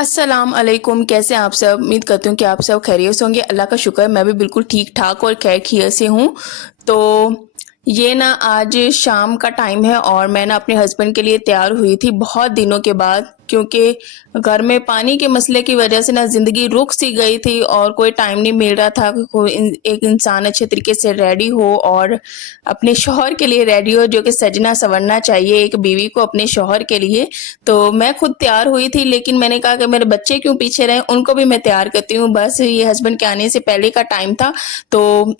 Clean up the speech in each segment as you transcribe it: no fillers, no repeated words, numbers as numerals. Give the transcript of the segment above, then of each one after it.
अस्सलाम अलैकुम। कैसे हैं आप सब? उम्मीद करती हूँ कि आप सब खैरियत से होंगे। अल्लाह का शुक्र है मैं भी बिल्कुल ठीक ठाक और खैर खैरियत से हूँ। तो ये ना आज शाम का टाइम है और मैं ना अपने हस्बैंड के लिए तैयार हुई थी बहुत दिनों के बाद, क्योंकि घर में पानी के मसले की वजह से ना ज़िंदगी रुक सी गई थी और कोई टाइम नहीं मिल रहा था कि कोई एक इंसान अच्छे तरीके से रेडी हो और अपने शौहर के लिए रेडी हो, जो कि सजना संवरना चाहिए एक बीवी को अपने शौहर के लिए। तो मैं खुद तैयार हुई थी, लेकिन मैंने कहा कि मेरे बच्चे क्यों पीछे रहे, उनको भी मैं तैयार करती हूँ। बस ये हस्बैंड के आने से पहले का टाइम था, तो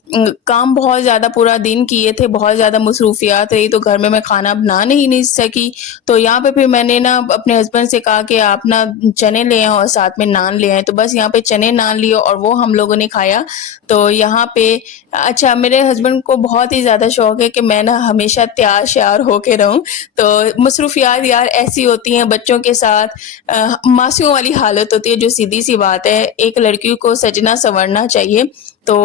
काम बहुत ज़्यादा पूरा दिन किए थे, बहुत ज़्यादा मसरूफियात रही, तो घर में मैं खाना बना नहीं सकी। तो यहाँ पे फिर मैंने ना अपने हस्बैंड से कहा कि आप ना चने ले आएं और साथ में नान ले आएं। तो बस यहाँ पे चने नान लिए और वो हम लोगों ने खाया। तो यहाँ पे अच्छा, मेरे हस्बैंड को बहुत ही ज़्यादा शौक है कि मैं ना हमेशा तैयार श्यार होके रहूं। तो मसरूफियात यार ऐसी होती हैं बच्चों के साथ, मासूम वाली हालत होती है, जो सीधी सी बात है, एक लड़की को सजना संवरना चाहिए। तो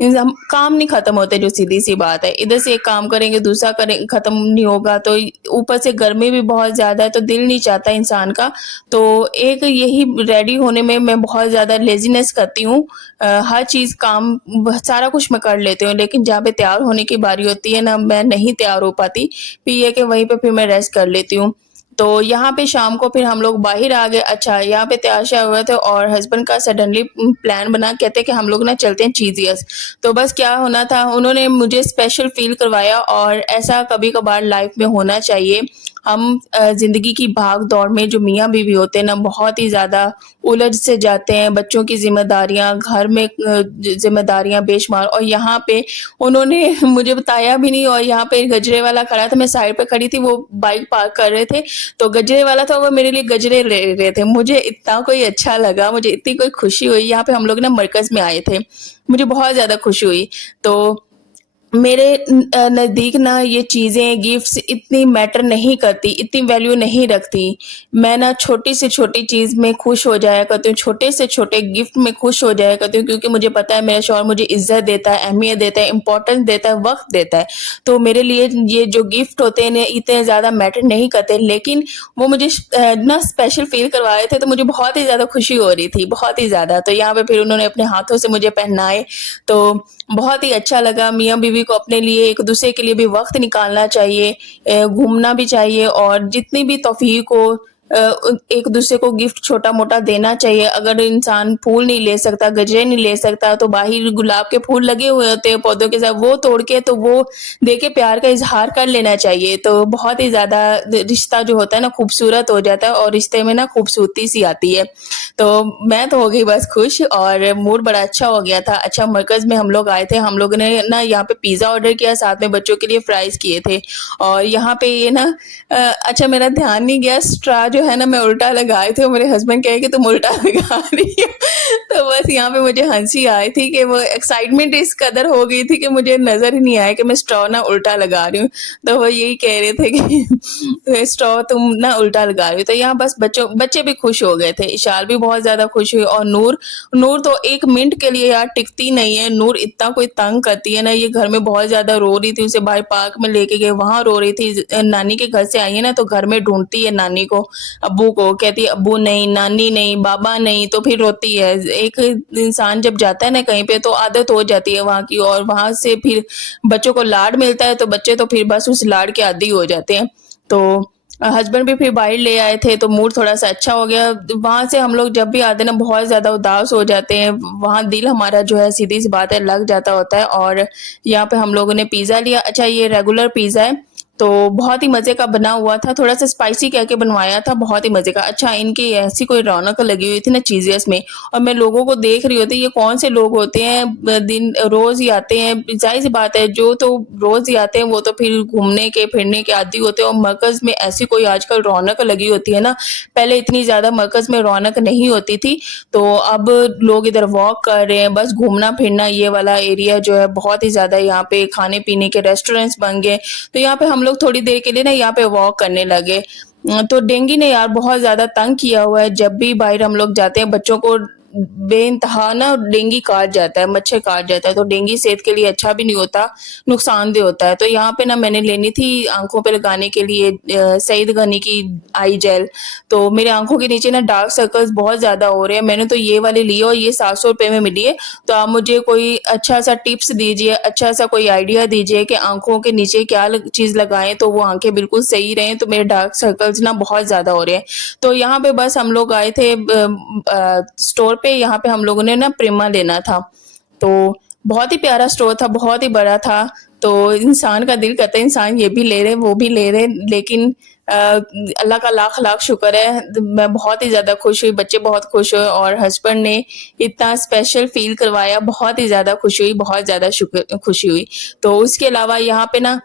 हम काम नहीं खत्म होते, जो सीधी सी बात है, इधर से एक काम करेंगे दूसरा करें खत्म नहीं होगा। तो ऊपर से गर्मी भी बहुत ज़्यादा है, तो दिल नहीं चाहता इंसान का। तो एक यही रेडी होने में मैं बहुत ज़्यादा लेजीनेस करती हूँ। हर चीज़ काम सारा कुछ मैं कर लेती हूँ, लेकिन जहाँ पे तैयार होने की बारी होती है ना, मैं नहीं तैयार हो पाती। फिर ये कि वहीं पे फिर मैं रेस्ट कर लेती हूँ। तो यहाँ पे शाम को फिर हम लोग बाहर आ गए। अच्छा, यहाँ पे तैयार हुए थे और हस्बैंड का सडनली प्लान बना, कहते कि हम लोग ना चलते हैं चीज़ियस। तो बस क्या होना था, उन्होंने मुझे स्पेशल फील करवाया और ऐसा कभी कभार लाइफ में होना चाहिए। हम ज़िंदगी की भाग दौड़ में जो मियाँ बीवी होते हैं ना, बहुत ही ज़्यादा उलझ से जाते हैं। बच्चों की जिम्मेदारियाँ, घर में जिम्मेदारियाँ बेशुमार, और यहाँ पे उन्होंने मुझे बताया भी नहीं। और यहाँ पे गजरे वाला खड़ा था, मैं साइड पे खड़ी थी, वो बाइक पार्क कर रहे थे, तो गजरे वाला था, वो मेरे लिए गजरे ले रहे थे। मुझे इतना कोई अच्छा लगा, मुझे इतनी कोई खुशी हुई। यहाँ पे हम लोग ना मरकज में आए थे, मुझे बहुत ज्यादा खुशी हुई। तो मेरे नज़दीक ना ये चीज़ें, गिफ्ट्स इतनी मैटर नहीं करती, इतनी वैल्यू नहीं रखती। मैं ना छोटी से छोटी चीज़ में खुश हो जाया करती हूँ, छोटे से छोटे गिफ्ट में खुश हो जाया करती हूँ, क्योंकि मुझे पता है मेरा शौहर मुझे इज़्ज़त देता है, अहमियत देता है, इम्पोर्टेंस देता है, वक़्त देता है। तो मेरे लिए ये जो गिफ्ट होते हैं ना, इतने ज़्यादा मैटर नहीं करते, लेकिन वो मुझे ना स्पेशल फ़ील करवा रहे थे, तो मुझे बहुत ही ज़्यादा खुशी हो रही थी, बहुत ही ज़्यादा। तो यहाँ पे फिर उन्होंने अपने हाथों से मुझे पहनाए, तो बहुत ही अच्छा लगा। मियाँ बीवी को अपने लिए, एक दूसरे के लिए भी वक्त निकालना चाहिए, घूमना भी चाहिए, और जितनी भी तौफीक हो एक दूसरे को गिफ्ट छोटा मोटा देना चाहिए। अगर इंसान फूल नहीं ले सकता, गजरे नहीं ले सकता, तो बाहर गुलाब के फूल लगे हुए होते हैं पौधों के साथ, वो तोड़ के तो वो दे के प्यार का इजहार कर लेना चाहिए। तो बहुत ही ज्यादा रिश्ता जो होता है ना, खूबसूरत हो जाता है, और रिश्ते में ना खूबसूरती सी आती है। तो मैं तो हो गई बस खुश, और मूड बड़ा अच्छा हो गया था। अच्छा, मरकज में हम लोग आए थे, हम लोगों ने ना यहाँ पे पिज़्ज़ा ऑर्डर किया, साथ में बच्चों के लिए फ्राइज़ किए थे। और यहाँ पे ये ना अच्छा, मेरा ध्यान नहीं गया, स्ट्रा जो है ना मैं उल्टा लगाए थे, और मेरे हस्बैंड कहे कि तुम उल्टा लगा रही हो। तो बस यहाँ पे मुझे हंसी आई थी कि वो एक्साइटमेंट इस कदर हो गई थी कि मुझे नज़र ही नहीं आया कि मैं स्ट्रॉ ना उल्टा लगा रही हूँ। तो वो यही कह रहे थे कि स्ट्रॉ तुम ना उल्टा लगा रही हो। तो यहाँ बस बच्चे भी खुश हो गए थे, इशाल भी बहुत ज़्यादा खुश हुई। और नूर नूर तो एक मिनट के लिए यार टिकती नहीं है। नूर इतना कोई तंग करती है ना, ये घर में बहुत ज़्यादा रो रही थी, उसे बाहर पार्क में लेके गए, वहाँ रो रही थी। नानी के घर से आई है ना, तो घर में ढूंढती है नानी को, अब्बू को, कहती है अब्बू नहीं, नानी नहीं, बाबा नहीं, तो फिर रोती है। एक इंसान जब जाता है ना कहीं पे, तो आदत हो जाती है वहाँ की, और वहाँ से फिर बच्चों को लाड मिलता है, तो बच्चे तो फिर बस उस लाड के आदी हो जाते हैं। तो हस्बैंड भी फिर बाहर ले आए थे, तो मूड थोड़ा सा अच्छा हो गया। वहां से हम लोग जब भी आते ना, बहुत ज्यादा उदास हो जाते हैं, वहां दिल हमारा जो है, सीधी सी बात है, लग जाता होता है। और यहाँ पे हम लोगों ने पिज्जा लिया। अच्छा, ये रेगुलर पिज्जा है, तो बहुत ही मजे का बना हुआ था, थोड़ा सा स्पाइसी कह के बनवाया था, बहुत ही मजे का। अच्छा, इनकी ऐसी कोई रौनक लगी हुई थी ना चीजियस में, और मैं लोगों को देख रही होती, ये कौन से लोग होते हैं, दिन रोज ही आते हैं। जाहिर सी बात है, जो तो रोज ही आते हैं वो तो फिर घूमने के फिरने के आदी होते हैं। और मरकज में ऐसी कोई आजकल रौनक लगी होती है ना, पहले इतनी ज्यादा मरकज में रौनक नहीं होती थी। तो अब लोग इधर वॉक कर रहे हैं, बस घूमना फिरना, ये वाला एरिया जो है बहुत ही ज्यादा, यहाँ पे खाने पीने के रेस्टोरेंट्स बन गए। तो यहाँ पे हम लोग थोड़ी देर के लिए ना यहाँ पे वॉक करने लगे। तो डेंगू ने यार बहुत ज्यादा तंग किया हुआ है, जब भी बाहर हम लोग जाते हैं बच्चों को बेइंतहा ना डेंगू काट जाता है, मच्छर काट जाता है, तो डेंगू सेहत के लिए अच्छा भी नहीं होता, नुकसानदेह होता है। तो यहाँ पे ना मैंने लेनी थी आँखों पे लगाने के लिए सईद गनी की आई जेल, तो मेरे आँखों के नीचे ना डार्क सर्कल्स बहुत ज़्यादा हो रहे हैं। मैंने तो ये वाली ली और ये 700 रुपए में मिली है। तो आप मुझे कोई अच्छा-सा टिप्स दीजिए, अच्छा-सा कोई आइडिया दीजिए कि आँखों के नीचे क्या चीज़ लगाएँ तो वो आँखें बिल्कुल सही रहें, तो मेरे डार्क सर्कल्स ना बहुत ज़्यादा हो रहे हैं। तो यहाँ पे बस हम लोग आए थे स्टोर पे, यहाँ पे हम लोगों ने ना प्रिमा लेना था। तो बहुत ही प्यारा स्टोर था, बहुत ही बड़ा था, तो इंसान का दिल करता है इंसान ये भी ले रहे, वो भी ले रहे, लेकिन अल्लाह का लाख-लाख शुक्र है, मैं बहुत ही ज़्यादा खुश हुई, बच्चे बहुत खुश हुए और हस्बैंड ने इतना स्पेशल फ़ील करवाया, बहुत ही ज़्यादा खुशी हुई, बहुत ज़्यादा खुशी हुई। तो उसके अलावा यहाँ पे ना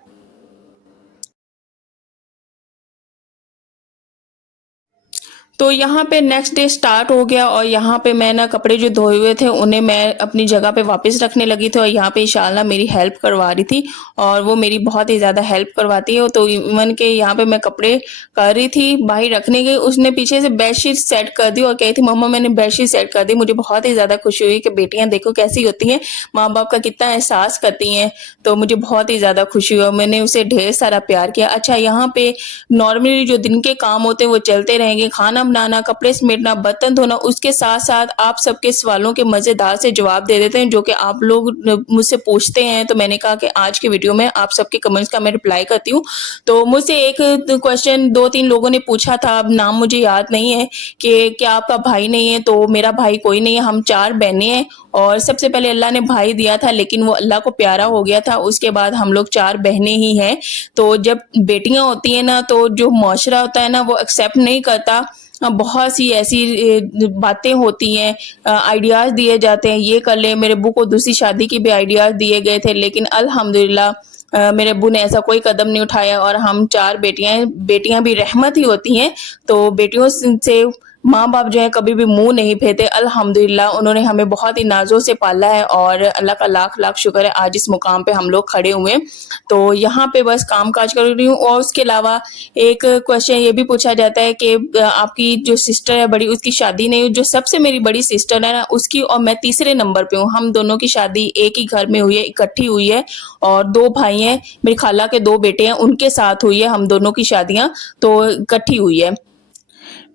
तो यहाँ पे नेक्स्ट डे स्टार्ट हो गया और यहाँ पे मैं ना कपड़े जो धोए हुए थे उन्हें मैं अपनी जगह पे वापस रखने लगी थी और यहाँ पे इशाला मेरी हेल्प करवा रही थी और वो मेरी बहुत ही ज़्यादा हेल्प करवाती है। तो इवन के यहाँ पे मैं कपड़े कर रही थी, बाहर रखने गई, उसने पीछे से बेडशीट सेट कर दी और कही थी मम्मा मैंने बेडशीट सेट कर दी। मुझे बहुत ही ज़्यादा खुशी हुई कि बेटियाँ देखो कैसी होती हैं, माँ बाप का कितना एहसास करती हैं, तो मुझे बहुत ही ज़्यादा खुशी हुई और मैंने उसे ढेर सारा प्यार किया। अच्छा, यहाँ पे नॉर्मली जो दिन के काम होते हैं वो चलते रहेंगे, खाना बनाना, कपड़े समेटना, बर्तन धोना, उसके साथ-साथ आप सबके सवालों के मज़ेदार से जवाब दे देते हैं जो कि आप लोग मुझसे पूछते हैं। तो मैंने कहा कि आज की वीडियो में आप सबके कमेंट्स का मैं रिप्लाई करती हूँ। तो मुझसे एक क्वेश्चन 2-3 लोगों ने पूछा था, अब नाम मुझे याद नहीं है, कि क्या आपका भाई नहीं है? तो मेरा भाई कोई नहीं है, हम 4 बहनें हैं और सबसे पहले अल्लाह ने भाई दिया था लेकिन वो अल्लाह को प्यारा हो गया था, उसके बाद हम लोग 4 बहनें ही हैं। तो जब बेटियाँ होती हैं ना तो जो मुआशरा होता है ना वो एक्सेप्ट नहीं करता, बहुत सी ऐसी बातें होती हैं, आइडियाज़ दिए जाते हैं, ये कर ले, मेरे अब्बू को दूसरी शादी की भी आइडियाज़ दिए गए थे लेकिन अल्हम्दुलिल्लाह मेरे अब्बू ने ऐसा कोई कदम नहीं उठाया और हम 4 बेटियाँ हैं, बेटियाँ भी रहमत ही होती हैं, तो बेटियों से माँ-बाप जो है कभी भी मुँह नहीं फेरते। अल्हम्दुलिल्लाह उन्होंने हमें बहुत ही नाज़ों से पाला है और अल्लाह का लाख-लाख शुक्र है आज इस मुकाम पे हम लोग खड़े हुए हैं। तो यहाँ पे बस काम-काज कर रही हूँ और उसके अलावा एक क्वेश्चन ये भी पूछा जाता है कि आपकी जो सिस्टर है बड़ी, उसकी शादी नहीं हुई। जो सबसे मेरी बड़ी सिस्टर है ना, उसकी और मैं तीसरे नंबर पे हूँ। हम दोनों की शादी एक ही घर में हुई है, इकट्ठी हुई है और 2 भाई हैं, मेरी खाला के 2 बेटे हैं, उनके साथ हुई है हम दोनों की शादियाँ, तो इकट्ठी हुई है।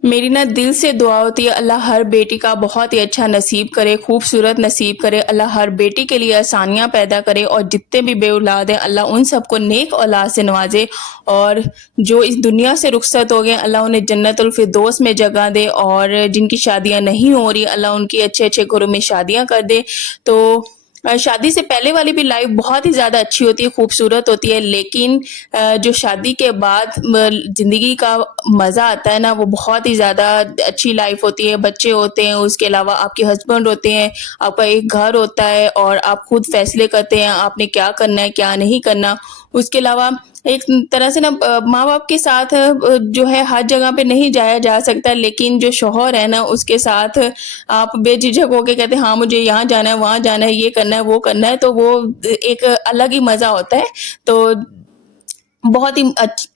मेरी ना दिल से दुआ होती है अल्लाह हर बेटी का बहुत ही अच्छा नसीब करे, खूबसूरत नसीब करे, अल्लाह हर बेटी के लिए आसानियाँ पैदा करे और जितने भी बेऔलाद हैं अल्लाह उन सबको नेक औलाद से नवाजे और जो इस दुनिया से रुखसत हो गए अल्लाह उन्हें जन्नतुल फिरदौस में जगह दे और जिनकी शादियाँ नहीं हो रही अल्लाह उनकी अच्छे-अच्छे घरों में शादियाँ कर दे। तो शादी से पहले वाली भी लाइफ बहुत ही ज़्यादा अच्छी होती है, खूबसूरत होती है, लेकिन जो शादी के बाद ज़िंदगी का मज़ा आता है ना, वो बहुत ही ज़्यादा अच्छी लाइफ होती है। बच्चे होते हैं, उसके अलावा आपके हस्बैंड होते हैं, आपका एक घर होता है और आप खुद फैसले करते हैं, आपने क्या करना है, क्या नहीं करना। उसके अलावा एक तरह से ना माँ-बाप के साथ जो है हर जगह पे नहीं जाया जा सकता, लेकिन जो शौहर है ना, उसके साथ आप बेझिझक होके कहते हैं, हाँ, मुझे यहाँ जाना है, वहाँ जाना है, ये करना है, वो करना है, तो वो एक अलग ही मज़ा होता है। तो बहुत ही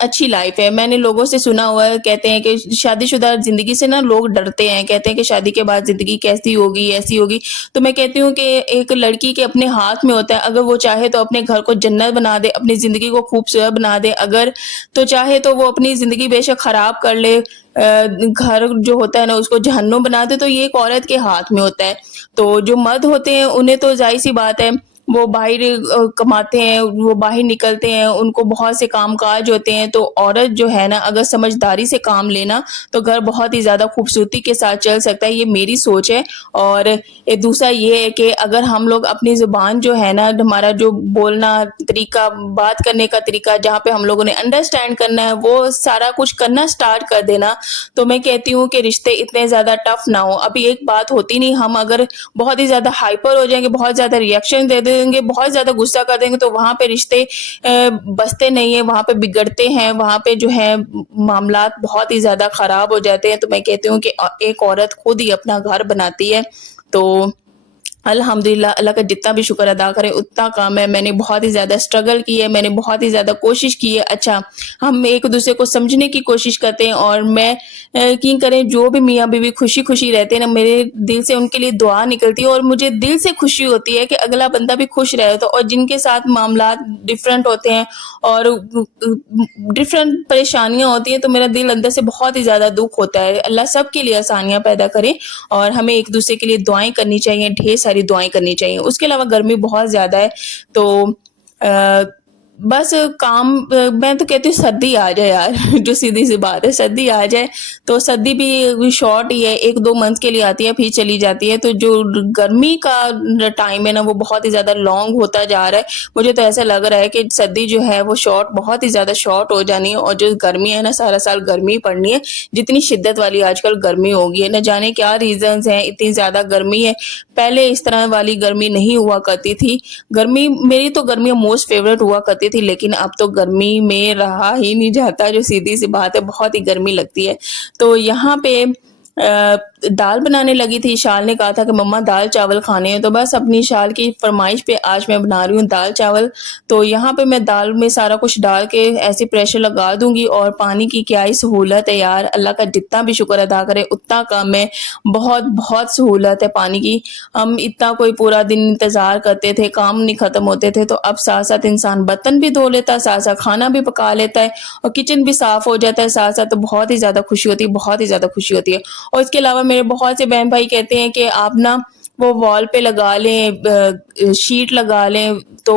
अच्छी लाइफ है। मैंने लोगों से सुना हुआ है, कहते हैं कि शादीशुदा ज़िंदगी से ना लोग डरते हैं, कहते हैं कि शादी के बाद ज़िंदगी कैसी होगी, ऐसी होगी। तो मैं कहती हूँ कि एक लड़की के अपने हाथ में होता है, अगर वो चाहे तो अपने घर को जन्नत बना दे, अपनी ज़िंदगी को खूबसूरत बना दे, अगर तो चाहे तो वो अपनी ज़िंदगी बेशक ख़राब कर ले, घर जो होता है ना उसको जहन्नुम बना दे, तो ये एक औरत के हाथ में होता है। तो जो मर्द होते हैं उन्हें तो ज़ाहिर-सी बात है वो बाहर कमाते हैं, वो बाहर निकलते हैं, उनको बहुत से काम-काज होते हैं, तो औरत जो है ना अगर समझदारी से काम ले ना, तो घर बहुत ही ज़्यादा खूबसूरती के साथ चल सकता है, ये मेरी सोच है। और दूसरा ये है कि अगर हम लोग अपनी ज़ुबान जो है ना, हमारा जो बोलना तरीका, बात करने का तरीका, जहाँ पे हम लोगों ने अंडरस्टैंड करना है, वो सारा कुछ करना स्टार्ट कर देना, तो मैं कहती हूँ कि रिश्ते इतने ज़्यादा टफ ना हो। अभी एक बात होती नहीं, हम अगर बहुत ही ज़्यादा हाइपर हो जाएँगे, बहुत ज़्यादा रिएक्शन दे देंगे, बहुत ज़्यादा गुस्सा कर देंगे, तो वहाँ पे रिश्ते बचते नहीं हैं, वहाँ पे बिगड़ते हैं, वहाँ पे जो है मामलात बहुत ही ज़्यादा ख़राब हो जाते हैं। तो मैं कहती हूँ कि एक औरत खुद ही अपना घर बनाती है, तो अल्हम्दुलिल्लाह, अल्लाह का जितना भी शुक्र अदा करें उतना कम है। मैंने बहुत ही ज़्यादा स्ट्रगल की है, मैंने बहुत ही ज़्यादा कोशिश की है। अच्छा, हम एक-दूसरे को समझने की कोशिश करते हैं और मैं यकीन करें जो भी मियाँ-बीवी खुशी-खुशी रहते हैं ना, मेरे दिल से उनके लिए दुआ निकलती है और मुझे दिल से खुशी होती है कि अगला बंदा भी खुश रहे। तो और जिनके साथ मामलात डिफरेंट होते हैं और डिफरेंट परेशानियाँ होती हैं, तो मेरा दिल अंदर से बहुत ही ज़्यादा दुःख होता है। अल्लाह सबके लिए आसानियाँ पैदा करे और हमें एक-दूसरे के लिए दुआएँ करनी चाहिए, ढेर सारी दुआएँ करनी चाहिए। उसके अलावा गर्मी बहुत ज़्यादा है, तो अ, बस मैं तो कहती हूँ सर्दी आ जाए यार जो सीधी-सी बात है, सर्दी आ जाए, तो सर्दी भी शॉर्ट ही है, 1-2 मंथ के लिए आती है, फिर चली जाती है। तो जो गर्मी का टाइम है ना, वो बहुत ही ज़्यादा लॉन्ग होता जा रहा है। मुझे तो ऐसा लग रहा है कि सर्दी जो है वो बहुत ही ज़्यादा शॉर्ट हो जानी है और जो गर्मी है ना, सारा साल गर्मी पड़नी है। जितनी शिद्दत वाली आजकल गर्मी हो गई है, न जाने क्या रीज़न्स हैं, इतनी ज़्यादा गर्मी है। पहले इस तरह वाली गर्मी नहीं हुआ करती थी। मेरी तो गर्मियाँ मोस्ट फेवरेट हुआ करती थी, लेकिन अब तो गर्मी में रहा ही नहीं जाता, जो सीधी-सी बात है, बहुत ही गर्मी लगती है। तो यहाँ पे दाल बनाने लगी थी, शाल ने कहा था कि मम्मा दाल-चावल खाने हैं, तो बस अपनी शाल की फ़रमाइश पे आज मैं बना रही हूँ दाल-चावल। तो यहाँ पे मैं दाल में सारा कुछ डाल के ऐसे प्रेशर लगा दूँगी और पानी की क्या ही सहूलत है यार, अल्लाह का जितना भी शुक्र अदा करें उतना कम है। बहुत सहूलत है पानी की। हम इतना कोई पूरा दिन इंतज़ार करते थे, काम नहीं ख़त्म होते थे, तो अब साथ-साथ इंसान बर्तन भी धो लेता है, साथ-साथ खाना भी पका लेता है और किचन भी साफ़ हो जाता है साथ-साथ, तो बहुत ही ज़्यादा खुशी होती है, बहुत ही ज़्यादा खुशी होती है। और इसके अलावा मेरे बहुत से बहन-भाई कहते हैं कि आप ना वो वॉल पे लगा लें, शीट लगा लें, तो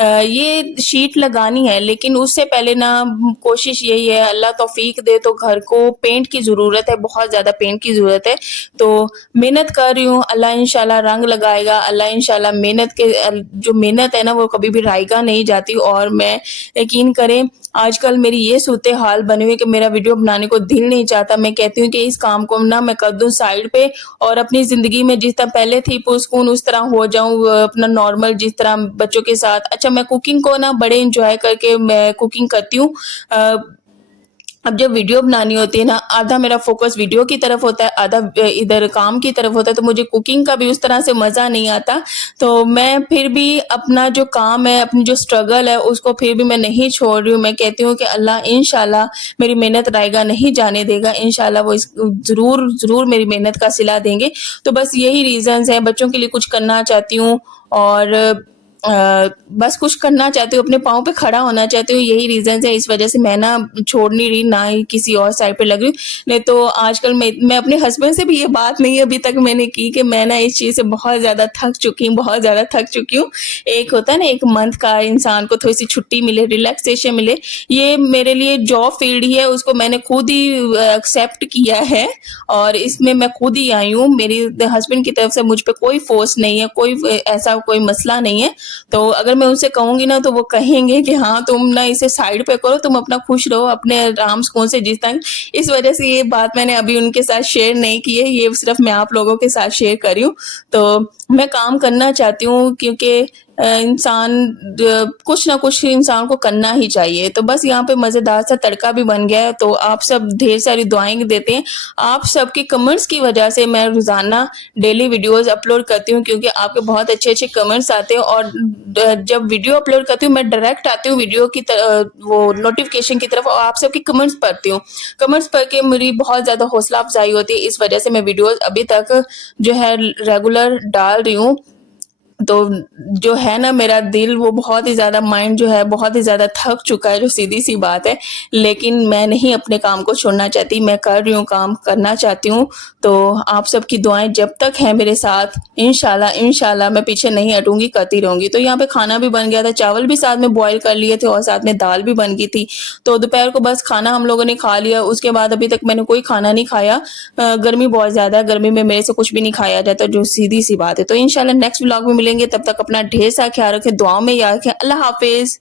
ये शीट लगानी है, लेकिन उससे पहले ना कोशिश यही है, अल्लाह तौफ़ीक दे तो घर को पेंट की ज़रूरत है, बहुत ज़्यादा पेंट की ज़रूरत है। तो मेहनत कर रही हूँ, अल्लाह इंशाल्लाह रंग लगाएगा, अल्लाह इंशाल्लाह जो मेहनत है ना वो कभी भी रायगा नहीं जाती और मैं यकीन करें आजकल मेरी ये सूरत-ए-हाल बनी हुई है कि मेरा वीडियो बनाने को दिल नहीं चाहता। मैं कहती हूँ कि इस काम को ना मैं कर दूँ साइड पे और अपनी ज़िंदगी में जिस तरह पहले थी पुरसुकून उस तरह हो जाऊँ, अपना नॉर्मल जिस तरह बच्चों के साथ। अच्छा, मैं कुकिंग को ना बड़े एन्जॉय करके मैं कुकिंग करती हूँ। अ, अब जब वीडियो बनानी होती है ना, आधा मेरा फ़ोकस वीडियो की तरफ होता है, आधा इधर काम की तरफ होता है, तो मुझे कुकिंग का भी उस तरह से मज़ा नहीं आता। तो मैं फिर भी अपना जो काम है, अपनी जो स्ट्रगल है, उसको फिर भी मैं नहीं छोड़ रही हूँ। मैं कहती हूँ कि अल्लाह इंशाल्लाह मेरी मेहनत रायगा नहीं जाने देगा। इंशाल्लाह वो ज़रूर मेरी मेहनत का सिला देंगे। तो बस यही रीज़न्स हैं, बच्चों के लिए कुछ करना चाहती हूँ और बस कुछ करना चाहती हूँ, अपने पाँव पे खड़ा होना चाहती हूँ, यही रीज़न्स है, इस वज़ह से मैं ना छोड़ नहीं रही, ना ही किसी और साइड पे लग रही हूँ। नहीं तो आजकल मैं अपने हस्बैंड से भी ये बात नहीं अभी तक मैंने की कि मैं ना इस चीज़ से बहुत ज़्यादा थक चुकी हूँ, बहुत ज़्यादा थक चुकी हूँ। एक होता है ना 1 मंथ का इंसान को थोड़ी-सी छुट्टी मिले, रिलैक्सेशन मिले, ये मेरे लिए जॉब फील्ड ही है, उसको मैंने खुद ही एक्सेप्ट किया है और इसमें मैं खुद ही आई हूँ। मेरी हस्बैंड की तरफ से मुझ पे कोई फ़ोर्स नहीं है, ऐसा कोई मसला नहीं है। तो अगर मैं उनसे कहूँगी ना तो वो कहेंगे कि हाँ, तुम ना इसे साइड पे करो, तुम अपना खुश रहो अपने आराम सुकून से जिस तरह। इस वजह से ये बात मैंने अभी उनके साथ शेयर नहीं की है, ये सिर्फ़ मैं आप लोगों के साथ शेयर कर रही हूँ। तो मैं काम करना चाहती हूँ क्योंकि इंसान कुछ ना कुछ इंसान को करना ही चाहिए। तो बस यहाँ पे मज़ेदार सा तड़का भी बन गया है, तो आप सब ढेर सारी दुआएँ देते हैं। आप सबके कमेंट्स की वजह से मैं रोज़ाना डेली वीडियोज़ अपलोड करती हूँ क्योंकि आपके बहुत अच्छे-अच्छे कमेंट्स आते हैं और जब वीडियो अपलोड करती हूँ मैं डायरेक्ट आती हूँ वीडियो की वो नोटिफ़िकेशन की तरफ और आप सबके कमेंट्स पढ़ती हूँ। कमेंट्स पढ़ के मेरी बहुत ज़्यादा हौसला अफ़ज़ाई होती है, इस वजह से मैं वीडियोज़ अभी तक जो है रेगुलर डाल रही हूँ। तो जो है ना मेरा दिल वो बहुत ही ज़्यादा माइंड जो है बहुत ही ज़्यादा थक चुका है, जो सीधी-सी बात है। लेकिन मैं नहीं अपने काम को छोड़ना चाहती, मैं कर रही हूँ काम, करना चाहती हूँ। तो आप सबकी दुआएँ जब तक हैं मेरे साथ, इंशाल्लाह मैं पीछे नहीं हटूँगी, करती रहूँगी। तो यहाँ पे खाना भी बन गया था, चावल भी साथ में बॉयल कर लिए थे और साथ में दाल भी बन गई थी। तो दोपहर को बस खाना हम लोगों ने खा लिया, उसके बाद अभी तक मैंने कोई खाना नहीं खाया। गर्मी बहुत ज़्यादा है, गर्मी में मेरे से कुछ भी नहीं खाया जाता, जो सीधी-सी बात है। तो इंशाल्लाह नेक्स्ट व्लॉग में मिलेंगे, तब तक अपना ढेर सारा ख्याल रखें, दुआओं में याद रखें। अल्लाह हाफ़िज़।